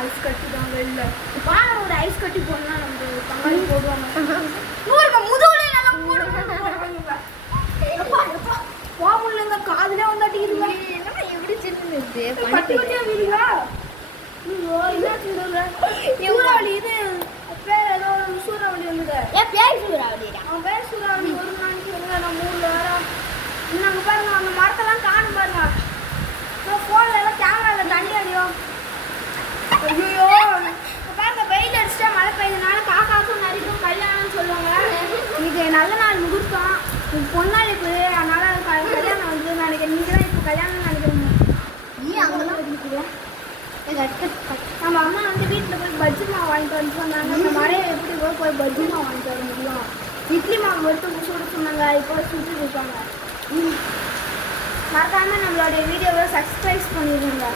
ice கட்டி தான் வெளில ஒரு ஐஸ் கட்டி போனா நம்ம பங்காளி போடுவாங்க முதுகுல நல்லா போடுவாங்க வாமுள்ள காதுல வந்தாட்டிங்க என்னமா எப்படி சின்னது பட்டி பட்டியா வீடுங்க ஐயோ என்ன சொல்றீங்க சூறாவளி இது பேர் ஏதோ சூறாவளி வந்தது ஏன் பேர் சூறாவளிடா அவன் பேர் சூறாவளி ஒரு நாளைக்கு வந்து நம்ம ஊர்ல வேற இன்னங்க பாருங்க அந்த மரத்தெல்லாம் காணும் பாருங்க போன்ல எல்லாம் கேமரால தண்ணி அடியும் ஐயோ பாருங்க வெயில் அடிச்சா மழை பெய்யுதுனால காக்காக்கும் நரிக்கும் கல்யாணம்னு சொல்லுவாங்க இது நல்ல நாள் முகூர்த்தம் பொன்னாளிக்கு அதனால கல்யாணம் வந்து நினைக்கிறேன் நீங்க தான் இப்போ கல்யாணம் நினைக்கிறீங்க நீ அங்கெல்லாம் இருக்கீங்க நம்ம அம்மா வந்து வீட்டில் போய் பஜ்ஜி மாவு வாங்கிட்டு வந்து சொன்னாங்க இந்த மழையை எப்படி போய் பஜ்ஜி மாவு வாங்கிட்டு வர முடியும் இட்லி மாவு மட்டும் சுட சொன்னாங்க இப்போ சுட்டு இருக்காங்க மறக்காம நம்மளுடைய வீடியோவை சப்ஸ்கிரைப் பண்ணிடுங்க